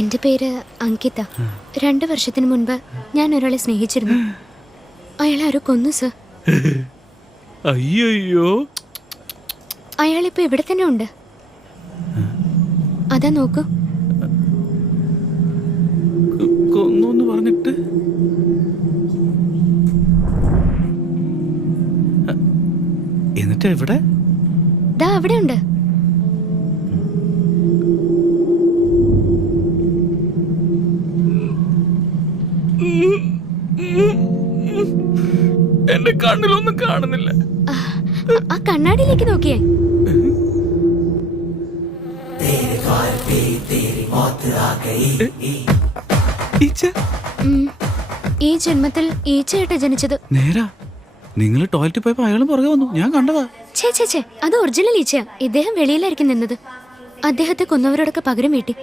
എന്റെ പേര് അങ്കിത. 2 വർഷത്തിന് മുൻപ് ഞാൻ ഒരാളെ സ്നേഹിച്ചിരുന്നു. അയാൾ ആരോ കൊന്നു സർ. അയ്യോ, അയാളിപ്പോ ഇവിടെ തന്നെ ഉണ്ട്. അതാ നോക്കൂ. കൊന്നു പറഞ്ഞിട്ട് എന്നിട്ട് എവിടെ? ദാ അവിടെ ഉണ്ട്. എന്റെ കണ്ണിലൊന്നും കാണുന്നില്ല. ആ കണ്ണാടിയിലേക്ക് നോക്കിയേ. ഈ ജന്മത്തിൽ ഈച്ചയായിട്ട് ജനിച്ചത്. നേരാ, നിങ്ങൾ ടോയ്ലറ്റിൽ പോയപ്പോ അയാളും പുറകെ വന്നു, ഞാൻ കണ്ടതാ. ഛേ, അത് ഒറിജിനൽ ഈച്ചയാ. ഇദ്ദേഹം വെളിയിലായിരിക്കും നിന്നത്. അദ്ദേഹത്തെ കൊന്നവരോടൊക്കെ പകരം വീട്ടി.